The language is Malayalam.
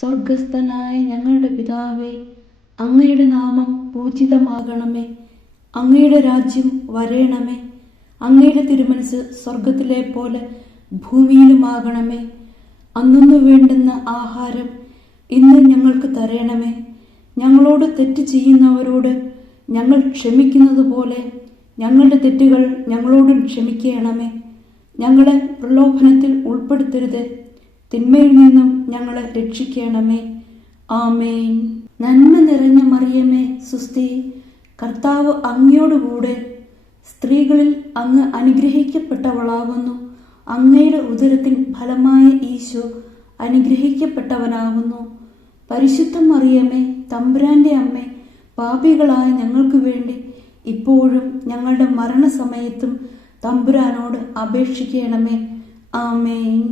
സ്വർഗസ്ഥനായ ഞങ്ങളുടെ പിതാവേ, അങ്ങയുടെ നാമം പൂജിതമാകണമേ. അങ്ങയുടെ രാജ്യം വരേണമേ. അങ്ങയുടെ തിരുമനസ് സ്വർഗത്തിലെ പോലെ ഭൂമിയിലുമാകണമേ. അന്നു വേണ്ടുന്ന ആഹാരം ഇന്ന് ഞങ്ങൾക്ക് തരണമേ. ഞങ്ങളോട് തെറ്റ് ചെയ്യുന്നവരോട് ഞങ്ങൾ ക്ഷമിക്കുന്നത് പോലെ ഞങ്ങളുടെ തെറ്റുകൾ ഞങ്ങളോടും ക്ഷമിക്കണമേ. ഞങ്ങളെ പ്രലോഭനത്തിൽ ഉൾപ്പെടുത്തരുത്, തിന്മയിൽ നിന്നും ഞങ്ങളെ രക്ഷിക്കണമേ. ആമേൻ. നന്മ നിറഞ്ഞ മറിയമേ, സുസ്തി, കർത്താവ് അങ്ങയോടുകൂടെ സ്ത്രീകളിൽ അങ്ങ് അനുഗ്രഹിക്കപ്പെട്ടവളാകുന്നു. അങ്ങയുടെ ഉദരത്തിൻ ഫലമായ ഈശോ അനുഗ്രഹിക്കപ്പെട്ടവനാകുന്നു. പരിശുദ്ധ മറിയമേ, തമ്പുരാന്റെ അമ്മേ, പാപികളായ ഞങ്ങൾക്ക് വേണ്ടി ഇപ്പോഴും ഞങ്ങളുടെ മരണസമയത്തും തമ്പുരാനോട് അപേക്ഷിക്കണമേ. ആമേൻ.